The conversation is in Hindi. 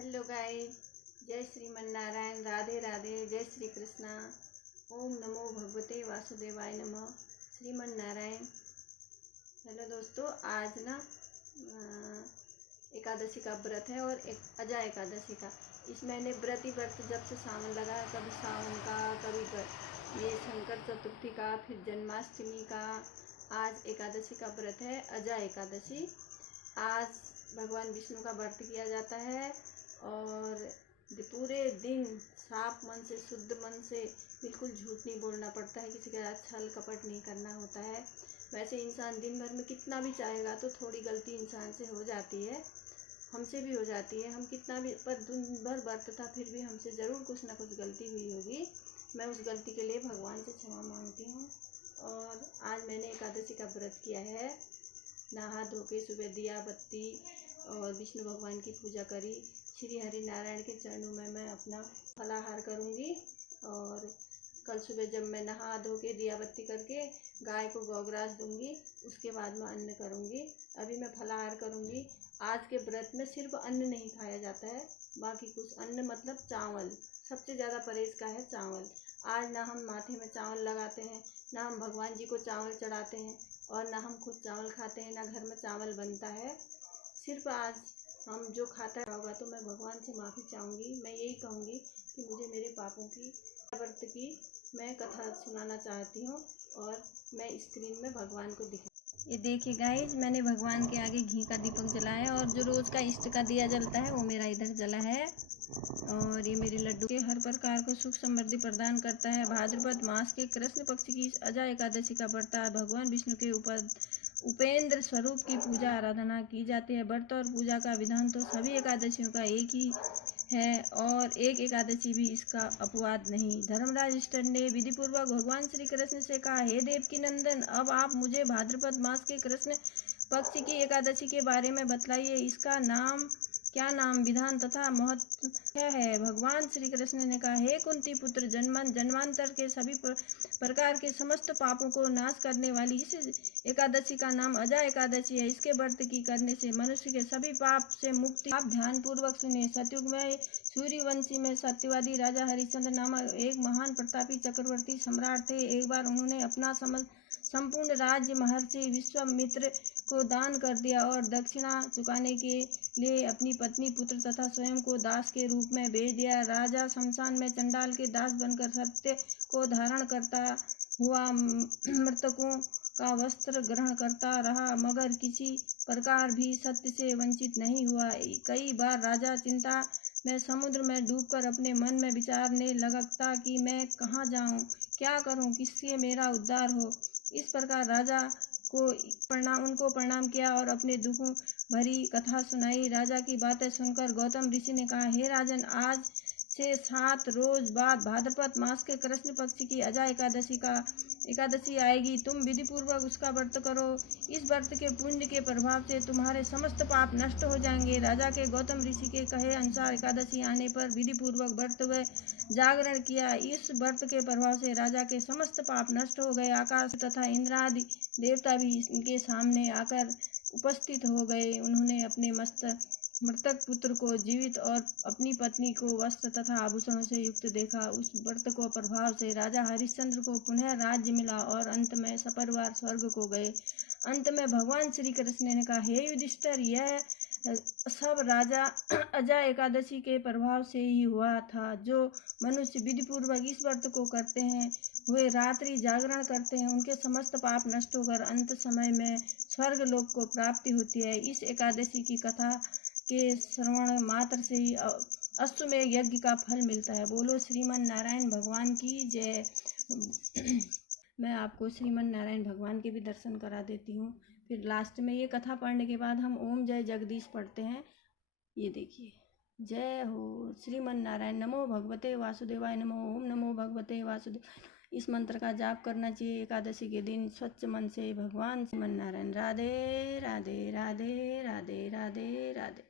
हेलो गाइस, जय श्रीमन नारायण, राधे राधे, जय श्री कृष्णा। ओम नमो भगवते वासुदेवाय नमः। श्रीमन नारायण। हेलो दोस्तों, आज ना एकादशी का व्रत है और एक अजा एकादशी का। इस महीने व्रत ही व्रत जब से सावन लगा, कभी सावन का, कभी ये शंकर चतुर्थी का, फिर जन्माष्टमी का। आज एकादशी का व्रत है, अजा एकादशी। आज भगवान विष्णु का व्रत किया जाता है और पूरे दिन साफ मन से, शुद्ध मन से, बिल्कुल झूठ नहीं बोलना पड़ता है, किसी के साथ छल कपट नहीं करना होता है। वैसे इंसान दिन भर में कितना भी चाहेगा तो थोड़ी गलती इंसान से हो जाती है, हमसे भी हो जाती है। हम कितना भी पर दिन भर व्रत था फिर भी हमसे ज़रूर कुछ ना कुछ गलती हुई होगी। मैं उस गलती के लिए भगवान से क्षमा मांगती हूँ। और आज मैंने एकादशी का व्रत किया है। नहा धो के सुबह दिया बत्ती और विष्णु भगवान की पूजा करी। श्री हरि नारायण के चरणों में मैं अपना फलाहार करूँगी। और कल सुबह जब मैं नहा धो के दिया बत्ती करके गाय को गौग्रास दूंगी, उसके बाद मैं अन्न करूँगी। अभी मैं फलाहार करूँगी। आज के व्रत में सिर्फ अन्न नहीं खाया जाता है, बाकी कुछ अन्न मतलब चावल, सबसे ज़्यादा परहेज का है चावल। आज ना हम माथे में चावल लगाते हैं, ना हम भगवान जी को चावल चढ़ाते हैं और ना हम खुद चावल खाते हैं, ना घर में चावल बनता है। सिर्फ आज हम जो खाता होगा तो मैं भगवान से माफ़ी चाहूँगी। मैं यही कहूँगी कि मुझे मेरे पापों की, व्रत की मैं कथा सुनाना चाहती हूँ और मैं स्क्रीन में भगवान को दिखा। ये देखिए गाइज, मैंने भगवान के आगे घी का दीपक जलाया और जो रोज़ का इष्ट का दिया जलता है वो मेरा इधर जला है। और ये मेरे लड्डू के हर प्रकार को सुख समृद्धि प्रदान करता है। भाद्रपद मास के कृष्ण पक्ष की इस अजा एकादशी का व्रत भगवान विष्णु के ऊपर उपेंद्र स्वरूप की पूजा आराधना की जाती है। व्रत और पूजा का विधान तो सभी एकादशियों का एक ही है और एक एकादशी भी इसका अपवाद नहीं। धर्मराज युधिष्ठिर ने विधि पूर्वक भगवान श्री कृष्ण से कहा, हे देवकी नंदन, अब आप मुझे भाद्रपद मास के कृष्ण पक्ष की एकादशी के बारे में बतलाइए। इसका नाम क्या नाम, विधान तथा महत्व है। भगवान श्री कृष्ण ने कहा, हे कुंती पुत्र, जन्मांतर के सभी प्रकार के समस्त पापों को नाश करने वाली इस एकादशी का नाम अजा एकादशी है। इसके व्रत की करने से मनुष्य के सभी पाप से मुक्ति। आप ध्यान पूर्वक सुने। सतयुग में सूर्यवंशी में सत्यवादी राजा हरिश्चंद्र नामक एक महान प्रतापी चक्रवर्ती सम्राट थे। एक बार उन्होंने अपना संपूर्ण राज्य महर्षि विश्वामित्र को दान कर दिया और दक्षिणा चुकाने के लिए अपनी पत्नी, पुत्र तथा स्वयं को दास के रूप में भेज दिया। राजा शमशान में चंडाल के दास बनकर सत्य को धारण करता हुआ मृतकों का वस्त्र ग्रहण करता रहा, मगर किसी प्रकार भी सत्य से वंचित नहीं हुआ। कई बार राजा चिंता में समुद्र में डूबकर अपने मन में विचारने लगता कि मैं कहाँ जाऊँ, क्या करूँ, किससे मेरा उद्धार हो। इस प्रकार राजा को उनको प्रणाम किया और अपने दुखों भरी कथा सुनाई। राजा की बातें सुनकर गौतम ऋषि ने कहा, हे राजन, आज से 7 रोज बाद भाद्रपद मास के कृष्ण पक्ष की अजा एकादशी आएगी। तुम विधि पूर्वक उसका व्रत करो। इस व्रत के पुण्य के प्रभाव से तुम्हारे समस्त पाप नष्ट हो जाएंगे। राजा के गौतम ऋषि के कहे अनुसार एकादशी आने पर विधि पूर्वक व्रत व जागरण किया। इस व्रत के प्रभाव से राजा के समस्त पाप नष्ट हो गए। आकाश तथा इंद्र आदि देवता भी इनके सामने आकर उपस्थित हो गए। उन्होंने अपने मृतक पुत्र को जीवित और अपनी पत्नी को वस्त्र तथा आभूषणों से युक्त देखा। उस व्रत को प्रभाव से राजा हरिश्चंद्र को पुनः राज्य मिला और अंत में सपरिवार स्वर्ग को गए। अंत में भगवान श्री कृष्ण ने कहा, हे युधिष्ठिर, यह सब राजा अजा एकादशी के प्रभाव से ही हुआ था। जो मनुष्य विधि पूर्वक इस व्रत को करते हैं, वे रात्रि जागरण करते हैं, उनके समस्त पाप नष्ट होकर अंत समय में स्वर्ग लोक को प्राप्ति होती है। इस एकादशी की कथा के श्रवण मात्र से ही अश्वमेध यज्ञ का फल मिलता है। बोलो श्रीमन नारायण भगवान की जय। मैं आपको श्रीमन नारायण भगवान के भी दर्शन करा देती हूँ। फिर लास्ट में ये कथा पढ़ने के बाद हम ओम जय जगदीश पढ़ते हैं। ये देखिए, जय हो श्रीमन नारायण, नमो भगवते वासुदेवाय नमो, ओम नमो भगवते वासुदेव। इस मंत्र का जाप करना चाहिए एकादशी के दिन स्वच्छ मन से। भगवान श्रीमन नारायण। राधे राधे राधे राधे राधे राधे।